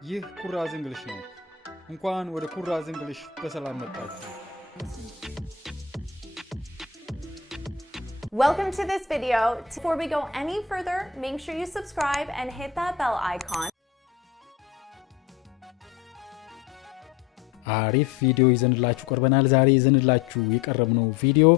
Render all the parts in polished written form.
ይህ ኩራዝ እንግሊሽ ነው። እንኳን ወደ ኩራዝ እንግሊሽ በሰላም መጣችሁ። Welcome to this video. Before we go any further, make sure you subscribe and hit that bell icon. አሪፍ ቪዲዮ ይዘንላችሁ ቀርበናል። ዛሬ ይዘንላችሁ የቀረብነው ቪዲዮ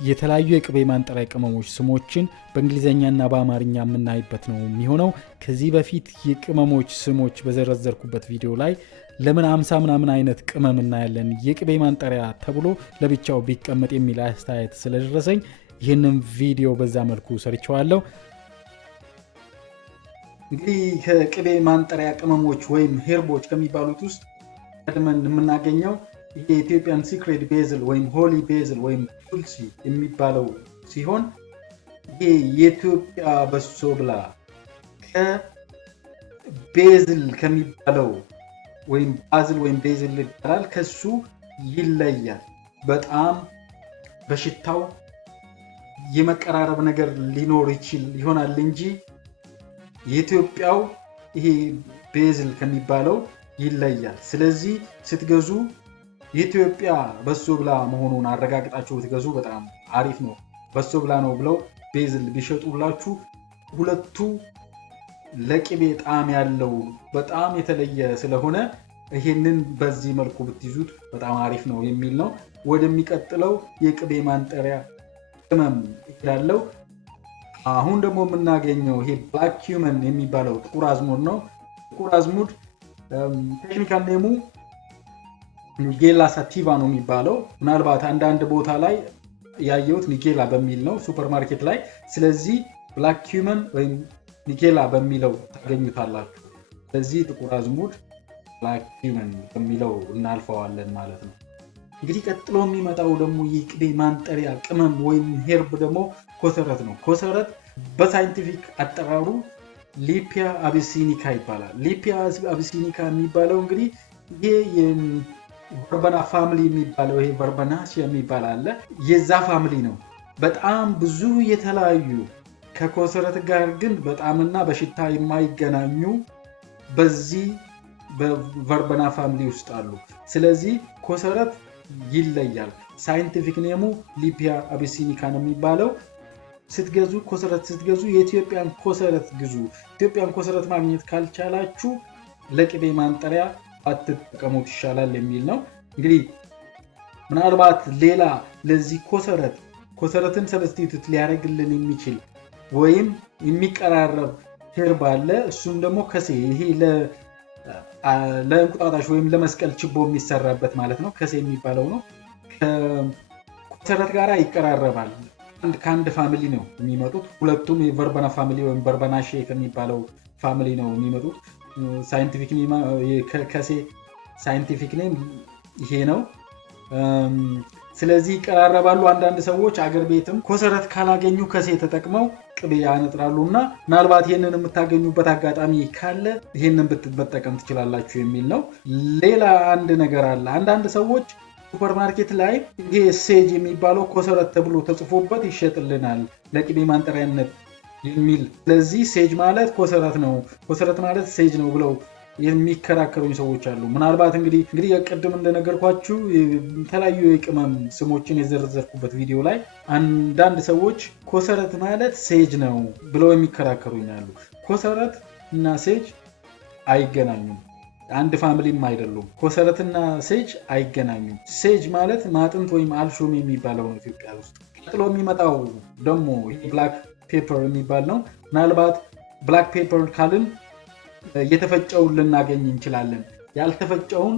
የተለያዩ የቅቤ ማንጠሪያ ቅመሞች ስሞችን በእንግሊዘኛና በአማርኛ የምናይበት ነው የሚሆነው። ከዚህ በፊት የቅመሞች ስሞች በዘረዘርኩበት ቪዲዮ ላይ ለምን 50 ምናምን አይነት ቅመም እናያለን የቅቤ ማንጠሪያ ተብሎ ለብቻው ቢቀመጥ የሚል አስተያየት ስለደረሰኝ ይህንን ቪዲዮ በዛ መልኩ ሰርቻለሁ። እንግዲህ ከቅቤ ማንጠሪያ ቅመሞች ወይም ሄርቦች ከሚባሉት ውስጥ ቀድመን የምናገኘው የኢትዮጵያን ሲክሬት ቤዝል ወይም ሆሊ ቤዝል ወይም ቱልሲ የሚባለው ሲሆን ይህ የኢትዮጵያ በሶብላ ከቤዝል ከሚባለው ወይም ባዝል ወይም ቤዝል ይባላል ከሱ ይለያል። በጣም በሽታው የመቀራረብ ነገር ሊኖር ይሆናል እንጂ የኢትዮጵያው ይሄ ቤዝል ከሚባለው ይለያል። ስለዚህ ስትገዙ የኢትዮጵያ በሶብላ መሆኑን አረጋግጣችሁ ብትገዙ በጣም አሪፍ ነው። በሶብላ ነው ብለው ቤዝል ቢሸጡላችሁ ሁለቱ ለቅቤ ጣዕም ያለው በጣም የተለየ ስለሆነ ይሄንን በዚህ መልኩ ብትይዙት በጣም አሪፍ ነው የሚል ነው። ወደሚቀጥለው የቅቤ ማንጠሪያ ቅመም ያለው አሁን ደግሞ የምናገኘው ይሄ ብላክ ኪመም የሚባለው ጥቁር አዝሙድ ነው። ጥቁር አዝሙድ ቴክኒካል ኔሙ ኒጌላ ሳቲቫ ነው የሚባለው። ምናልባት አንዳንድ ቦታ ላይ ያየሁት ኒጌላ በሚል ነው ሱፐርማርኬት ላይ። ስለዚህ ብላክ ኪመም ወይም ኒጌላ በሚለው ታገኙታላችሁ። ስለዚህ ጥቁር አዝሙድ ብላክ ኪመም በሚለው እናልፈዋለን ማለት ነው። እንግዲህ ቀጥሎ የሚመጣው ደግሞ የቅቤ ማንጠሪያ ቅመም ወይም ሄርብ ደግሞ ኮሰረት ነው። ኮሰረት በሳይንቲፊክ አጠራሩ ሊፒያ አቢሲኒካ ይባላል። ሊፒያ አቢሲኒካ የሚባለው እንግዲህ ይሄ ቨርበና ፋሚሊ የሚባለው ይሄ ቨርበናሲያ የሚባል አለ የዛ ፋሚሊ ነው። በጣም ብዙ የተለያዩ ከኮሰረት ጋር ግን በጣምና በሽታ የማይገናኙ በዚህ በቨርበና ፋሚሊ ውስጥ አሉ። ስለዚህ ኮሰረት ይለያል። ሳይንቲፊክ ኔሙ ሊፒያ አቢሲኒካ ነው የሚባለው። ስትገዙ ኮሰረት ስትገዙ የኢትዮጵያን ኮሰረት ግዙ። ኢትዮጵያን ኮሰረት ማግኘት ካልቻላችሁ ለቅቤ ማንጠሪያ አትጠቀሙት ይሻላል የሚል ነው። እንግዲህ ምናልባት ሌላ ለዚህ ኮሰረትን ሰብስቲቱት ሊያደርግልን የሚችል ወይም የሚቀራረብ ሄርብ አለ። እሱም ደግሞ ከሴ ይሄ ለእንቁጣጣሽ ወይም ለመስቀል ችቦ የሚሰራበት ማለት ነው። ከሴ የሚባለው ነው። ከኮሰረት ጋር ይቀራረባል። ከአንድ ፋሚሊ ነው የሚመጡት። ሁለቱም የቨርበና ፋሚሊ ወይም ቨርበናሼ ከሚባለው ፋሚሊ ነው የሚመጡት። ሳይንቲፊክ ኔም ከሴ ሳይንቲፊክ ኔም ይሄ ነው። ስለዚህ ይቀራረባሉ። አንዳንድ ሰዎች አገር ቤትም ኮሰረት ካላገኙ ከሴ ተጠቅመው ቅቤ ያነጥራሉና ምናልባት ይሄንን የምታገኙበት አጋጣሚ ካለ ይሄንን ብትጠቀም ትችላላችሁ የሚል ነው። ሌላ አንድ ነገር አለ። አንዳንድ ሰዎች ሱፐርማርኬት ላይ ይሄ ሴጅ የሚባለው ኮሰረት ተብሎ ተጽፎበት ይሸጥልናል ለቅቤ ማንጠሪያነት የሚል። ስለዚህ ሴጅ ማለት ኮሰረት ነው፣ ኮሰረት ማለት ሴጅ ነው ብለው የሚከራከሩኝ ሰዎች አሉ። ምናልባት እንግዲህ ቅድም እንደነገርኳችሁ የተለያዩ የቅመም ስሞችን የዘረዘርኩበት ቪዲዮ ላይ አንዳንድ ሰዎች ኮሰረት ማለት ሴጅ ነው ብለው የሚከራከሩኝ አሉ። ኮሰረት እና ሴጅ አይገናኙም። አንድ ፋሚሊም አይደሉም። ኮሰረትና ሴጅ አይገናኙም። ሴጅ ማለት ማጥንት ወይም አልሾም የሚባለው ነው ኢትዮጵያ ውስጥ። ቀጥሎ የሚመጣው ደግሞ ብላክ ፔፐር የሚባል ነው። ምናልባት ብላክ ፔፐር ካልን የተፈጨውን ልናገኝ እንችላለን። ያልተፈጨውን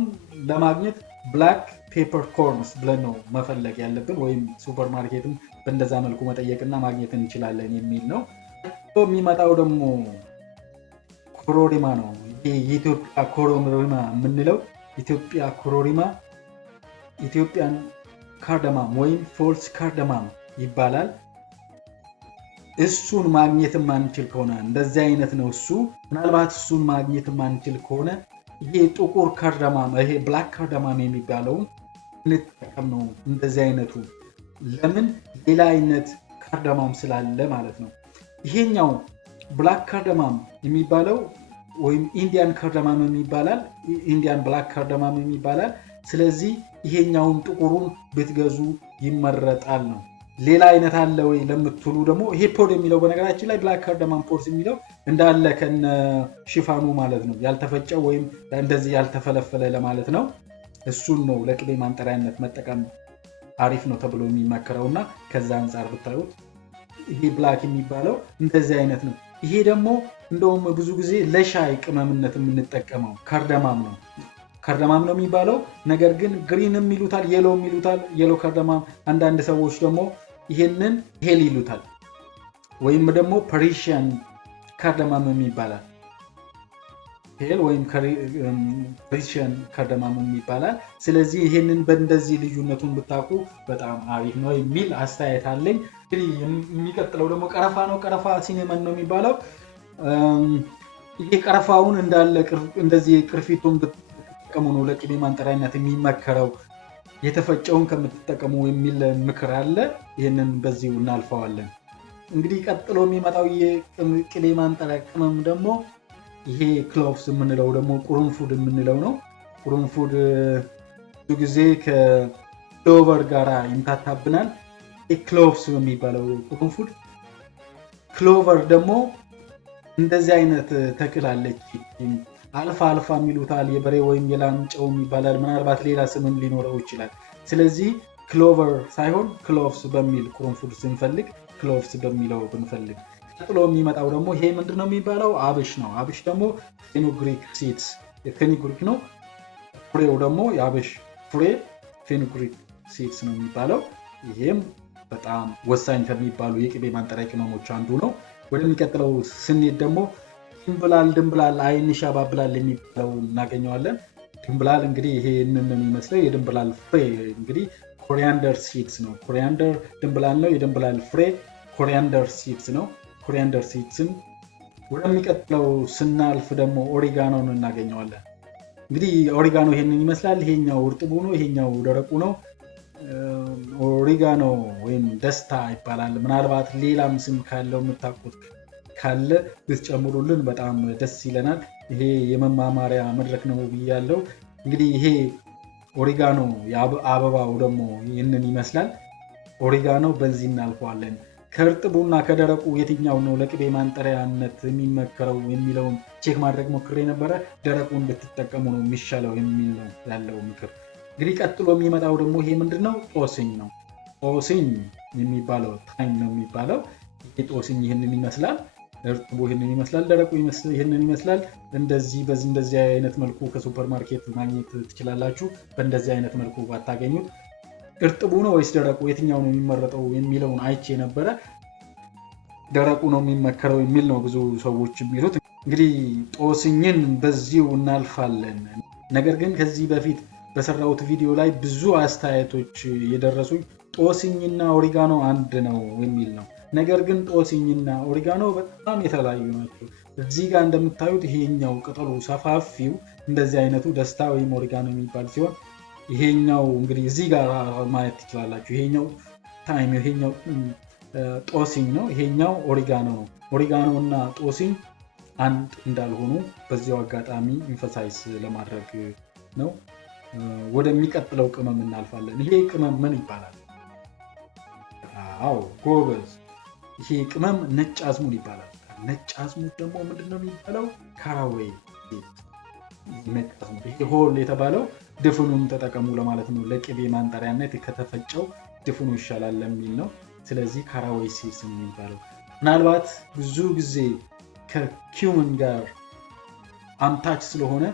ለማግኘት ብላክ ፔፐር ኮርንስ ብለን ነው መፈለግ ያለብን፣ ወይም ሱፐርማርኬትም በእንደዛ መልኩ መጠየቅና ማግኘት እንችላለን የሚል ነው። የሚመጣው ደግሞ ኮሮሪማ ነው። የኢትዮጵያ ኮሮሪማ የምንለው ኢትዮጵያ ኮሮሪማ ኢትዮጵያን ካርዳማም ወይም ፎልስ ካርዳማም ይባላል። እሱን ማግኘት ማንችል ከሆነ እንደዚህ አይነት ነው እሱ። ምናልባት እሱን ማግኘት ማንችል ከሆነ ይሄ ጥቁር ካርዳማም ይሄ ብላክ ካርዳማም የሚባለውን እንጠቀም ነው። እንደዚህ አይነቱ ለምን ሌላ አይነት ካርዳማም ስላለ ማለት ነው። ይሄኛው ብላክ ካርዳማም የሚባለው ወይም ኢንዲያን ካርዳማም ይባላል ኢንዲያን ብላክ ካርዳማም ይባላል ስለዚህ ይሄኛውን ጥቁሩን ብትገዙ ይመረጣል ነው ሌላ አይነት አለ ወይ ለምትሉ ደግሞ ይሄ ፖድ የሚለው በነገራችን ላይ ብላክ ካርዳማም ፖድስ የሚለው እንዳለ ከነ ሽፋኑ ማለት ነው ያልተፈጨው ወይም እንደዚህ ያልተፈለፈለ ለማለት ነው እሱን ነው ለቅቤ ማንጠሪያነት መጠቀም አሪፍ ነው ተብሎ የሚመከረውና ከዛ አንፃር ብታዩት ይሄ ብላክ የሚባለው እንደዚህ አይነት ነው ይሄ ደግሞ እንደውም ብዙ ጊዜ ለሻይ ቅመምነት የምንጠቀመው ካርዳማም ነው የሚባለው ነገር ግን ግሪንም ይሉታል የሎ ካርዳማም አንዳንድ ሰዎች ደግሞ ይሄንን ሄል ይሉታል ወይም ደግሞ ፐርሺያን ካርዳማም ይባላል ሄል ወይም ፐርሺያን ካርዳማም ይባላል ስለዚህ ይሄንን በእንደዚህ ልዩነቱን ብታውቁ በጣም አሪፍ ነው የሚል አስተያየት አለኝ እንግዲህ የሚቀጥለው ደግሞ ቀረፋ ነው ቀረፋ ሲነመን ነው የሚባለው ይሄ ቀረፋውን እንዳለ እንደዚህ ቅርፊቱን ብትጠቀሙ ነው ለቅቤ ማንጠሪያነት የሚመከረው የተፈጨውን ከምትጠቀሙ የሚል ምክር አለ ይሄንን በዚሁ እናልፈዋለን እንግዲህ ቀጥሎ የሚመጣው የቅቤ ማንጠሪያ ቅመም ደግሞ ይሄ ክሎቭስ የምንለው ደግሞ ቁሩንፉድ የምንለው ነው ቁሩንፉድ ብዙ ጊዜ ከክሎቨር ጋራ ይምታታብናል ክሎቭስ የሚባለው ቁሩንፉድ ክሎቨር ደግሞ እንደዚህ አይነት ተክል አለች አልፋ የሚሉታል የበሬ ወይም የላም ጨው ይባላል ምናልባት ሌላ ስምም ሊኖረው ይችላል ስለዚህ ክሎቨር ሳይሆን ክሎቭስ በሚል ቁሩንፉድ ስንፈልግ ክሎቭስ በሚለው ብንፈልግ ቀጥሎ የሚመጣው ደግሞ ይሄ ምንድነው የሚባለው አብሽ ነው አብሽ ደግሞ ፌኑግሪክ ሲድስ ፌኑግሪክ ነው ፍሬው ደግሞ የአብሽ ፍሬ ፌኑግሪክ ሲድስ ነው የሚባለው ይሄም በጣም ወሳኝ ከሚባሉ የቅቤ ማንጠሪያ ቅመሞች አንዱ ነው ወደሚቀጥለው ስንሄድ ደግሞ ድምብላል አይንሻ ባብላል የሚባለው እናገኘዋለን ድምብላል እንግዲህ ይሄንን ነው የሚመስለው የድምብላል ፍሬ እንግዲህ ኮሪያንደር ሲድስ ነው ኮሪያንደር ድምብላል ነው የድምብላል ፍሬ ኮሪያንደር ሲድስ ነው ኮሪያንደር ሲድስን ወደሚቀጥለው ስናልፍ ደግሞ ኦሪጋኖን እናገኘዋለን እንግዲህ ኦሪጋኖ ይሄንን ይመስላል ይሄኛው እርጥቡ ነው ይሄኛው ደረቁ ነው ኦሪጋኖ ወይም ደስታ ይባላል ምናልባት ሌላም ስም ካለው የምታውቁት ካለ ብትጨምሩልን በጣም ደስ ይለናል ይሄ የመማማሪያ መድረክ ነው ብያለሁ እንግዲህ ይሄ ኦሪጋኖ የአበባው ደግሞ ይሄንን ይመስላል ኦሪጋኖ በዚህ እናልፈዋለን ከእርጥቡና ከደረቁ የትኛው ነው ለቅቤ ማንጠሪያነት የሚመከረው የሚለውን ቼክ ማድረግ ሞክሬ ነበረ ደረቁን ብትጠቀሙ ነው የሚሻለው የሚል ነው ያለው ምክር እንግዲህ ቀጥሎ የሚመጣው ደግሞ ይሄ ምንድነው ጦስኝ ነው ጦስኝ የሚባለው ታይም ነው የሚባለው ይሄ ጦስኝ ይሄንን ይመስላል እርጥቡ ይሄንን ይመስላል ደረቁ ይሄንን ይመስላል እንደዚህ አይነት መልኩ ከሱፐርማርኬት ማግኘት ትችላላችሁ በእንደዚህ አይነት መልኩ ባታገኙት እርጥቡ ነው ወይስ ደረቁ የትኛው ነው የሚመረጠው የሚለውን አይቼ ነበረ ደረቁ ነው የሚመከረው የሚል ነው ብዙ ሰዎች የሚሉት እንግዲህ ጦስኝን በዚሁ እናልፋለን ነገር ግን ከዚህ በፊት በሰራሁት ቪዲዮ ላይ ብዙ አስተያየቶች የደረሱኝ ጦስኝና ኦሪጋኖ አንድ ነው የሚል ነው ነገር ግን ጦስኝና ኦሪጋኖ በጣም የተለያዩ ናቸው እዚህ ጋር እንደምታዩት ይሄኛው ቅጠሉ ሰፋፊው እንደዚህ አይነቱ ደስታ ወይም ኦሪጋኖ የሚባል ሲሆን ይሄኛው እንግዲህ እዚህ ጋር ማየት ትችላላችሁ ይሄኛው ታይም ይሄኛው ጦስኝ ነው ይሄኛው ኦሪጋኖ ነው ኦሪጋኖ እና ጦስኝ አንድ እንዳልሆኑ በዚያው አጋጣሚ ኢንፈሳይዝ ለማድረግ ነው ወደሚቀጥለው ቅመም እናልፋለን ይሄ ቅመም ምን ይባላል አዎ ጎበዝ ይሄ ቅመም ነጭ አዝሙድ ይባላል ነጭ አዝሙድ ደግሞ ምንድነው የሚባለው ካራዌይ ነጭ አዝሙድ ይሄ ሆል የተባለው ድፍኑን ተጠቀሙ ለማለት ነው ለቅቤ ማንጠሪያነት ከተፈጨው ድፍኑ ይሻላል ለሚል ነው ስለዚህ ካራዌይ ሲድስ የሚባለው ምናልባት ብዙ ጊዜ ከኪመን ጋር አምታች ስለሆነ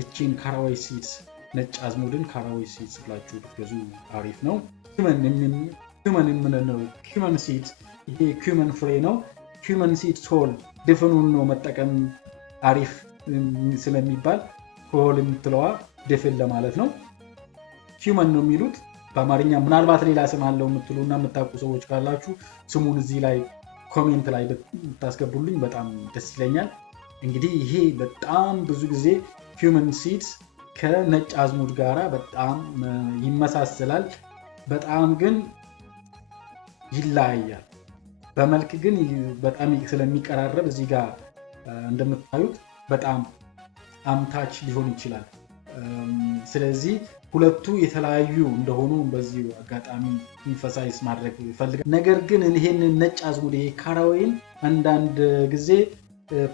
እቺን ካራዌይ ሲድስ ነጭ አዝሙድን ካራዌይ ሲድስ ብላችሁ ብትገዙ አሪፍ ነው ኪመን የምንለው ኪመን ሲድስ ይሄ ኪመን ፍሬ ነው ኪመን ሲድስ ሆል ድፍኑን ነው መጠቀም አሪፍ ስለሚባል ሆል የምትለዋ ድፍን ለማለት ነው ኪመን ነው የሚሉት በአማርኛ ምናልባት ሌላ ስም አለው የምትሉና የምታውቁ ሰዎች ካላችሁ ስሙን እዚህ ላይ ኮሜንት ላይ ብታስገቡልኝ በጣም ደስ ይለኛል እንግዲህ ይሄ በጣም ብዙ ጊዜ ኪመን ሲድስ ከነጭ አዝሙድ ጋራ በጣም ይመሳሰላል በጣም ግን ይለያያል በመልክ ግን በጣም ስለሚቀራረብ እዚህ ጋር እንደምታዩት በጣም አምታች ሊሆን ይችላል። ስለዚህ ሁለቱ የተለያዩ እንደሆኑ በዚህ አጋጣሚ ኢንፈሳይዝ ማድረግ ፈልጋለሁ። ነገር ግን ይሄንን ነጭ አዝሙድ ይሄ ካራዌን አንዳንድ ጊዜ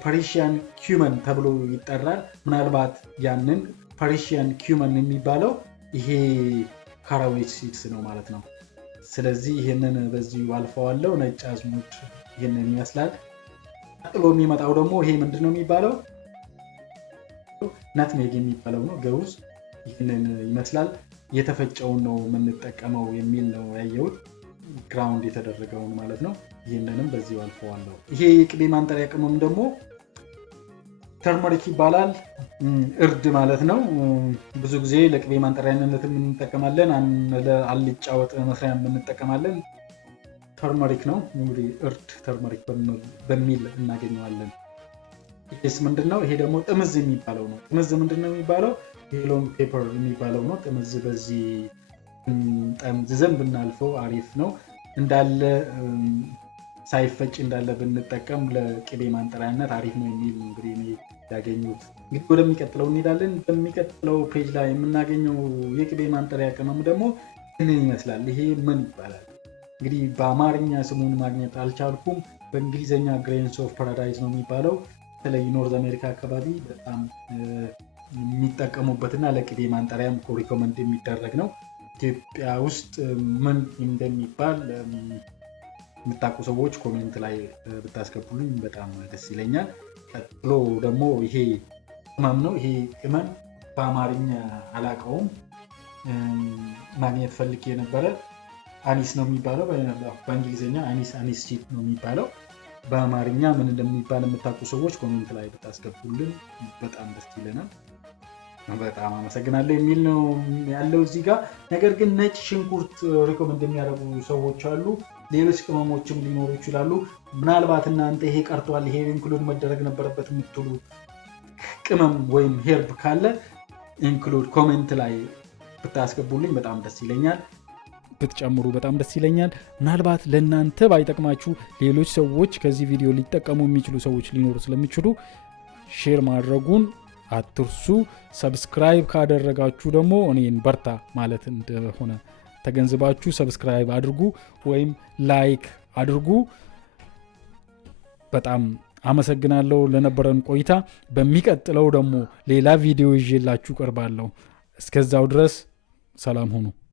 ፐርሺያን ኪመን ተብሎ ይጠራል። ምናልባት ያንን ፐርሺያን ኪመን የሚባለው ይሄ ካራዌ ሲድስ ነው ማለት ነው። ስለዚህ ይሄንን በዚህ አልፈዋለሁ። ነጭ አዝሙድ ይሄንን ይመስላል። ቀጥሎ የሚመጣው ደግሞ ይሄ ምንድነው የሚባለው? ናትሜግ የሚባለው ነው። ገውዝ ይሄንን ይመስላል። የተፈጨውን ነው የምንጠቀመው የሚል ነው ያየሁት፣ ግራውንድ የተደረገውን ማለት ነው። ይሄንንም በዚህ አልፈዋለሁ። ይሄ የቅቤ ማንጠሪያ ቅመም ደግሞ ተርመሪክ ይባላል። እርድ ማለት ነው። ብዙ ጊዜ ለቅቤ ማንጠሪያነት እንጠቀማለን፣ ለአልጫ ወጥ መስሪያ እንጠቀማለን። ተርመሪክ ነው እንግዲህ እርድ ተርመሪክ በሚል እናገኘዋለን። ይሄስ ምንድነው? ይሄ ደግሞ ጥምዝ የሚባለው ነው። ጥምዝ ምንድነው የሚባለው? ሎንግ ፔፐር የሚባለው ነው። ጥምዝ በዚህ ጠምዝዘን ብናልፈው አሪፍ ነው። እንዳለ ሳይፈጭ እንዳለ ብንጠቀም ለቅቤ ማንጠሪያነት አሪፍ ነው የሚል እንግዲህ እኔ ያገኙት። እንግዲህ ወደሚቀጥለው እንሄዳለን። በሚቀጥለው ፔጅ ላይ የምናገኘው የቅቤ ማንጠሪያ ቅመም ደግሞ ምን ይመስላል? ይሄ ምን ይባላል? እንግዲህ በአማርኛ ስሙን ማግኘት አልቻልኩም። በእንግሊዘኛ ግሬንስ ኦፍ ፓራዳይስ ነው የሚባለው። በተለይ ኖርዝ አሜሪካ አካባቢ በጣም የሚጠቀሙበትና ለቅቤ ማንጠሪያም ሪኮመንድ የሚደረግ ነው። ኢትዮጵያ ውስጥ ምን እንደሚባል የምታውቁ ሰዎች ኮሜንት ላይ ብታስገቡልኝ በጣም ደስ ይለኛል። ቀጥሎ ደግሞ ይሄ ቅመም ነው። ይሄ ቅመም በአማርኛ አላውቀውም፣ ማግኘት ፈልጌ የነበረ አኒስ ነው የሚባለው። በእንግሊዝኛ አኒስ ሲድ ነው የሚባለው። በአማርኛ ምን እንደሚባል የምታውቁ ሰዎች ኮሜንት ላይ ብታስገቡልን በጣም ደስ ይለናል። በጣም አመሰግናለሁ የሚል ነው ያለው እዚህ ጋር። ነገር ግን ነጭ ሽንኩርት ሪኮመንድ የሚያደርጉ ሰዎች አሉ። ሌሎች ቅመሞችም ሊኖሩ ይችላሉ። ምናልባት እናንተ ይሄ ቀርቷል፣ ይሄ ኢንክሉድ መደረግ ነበረበት የምትሉ ቅመም ወይም ሄርብ ካለ ኢንክሉድ ኮሜንት ላይ ብታስገቡልኝ በጣም ደስ ይለኛል። ብትጨምሩ በጣም ደስ ይለኛል። ምናልባት ለእናንተ ባይጠቅማችሁ ሌሎች ሰዎች ከዚህ ቪዲዮ ሊጠቀሙ የሚችሉ ሰዎች ሊኖሩ ስለሚችሉ ሼር ማድረጉን አትርሱ። ሰብስክራይብ ካደረጋችሁ ደግሞ እኔን በርታ ማለት እንደሆነ ተገንዝባችሁ ሰብስክራይብ አድርጉ ወይም ላይክ አድርጉ። በጣም አመሰግናለሁ ለነበረን ቆይታ። በሚቀጥለው ደግሞ ሌላ ቪዲዮ ይዤላችሁ ቀርባለሁ። እስከዛው ድረስ ሰላም ሁኑ።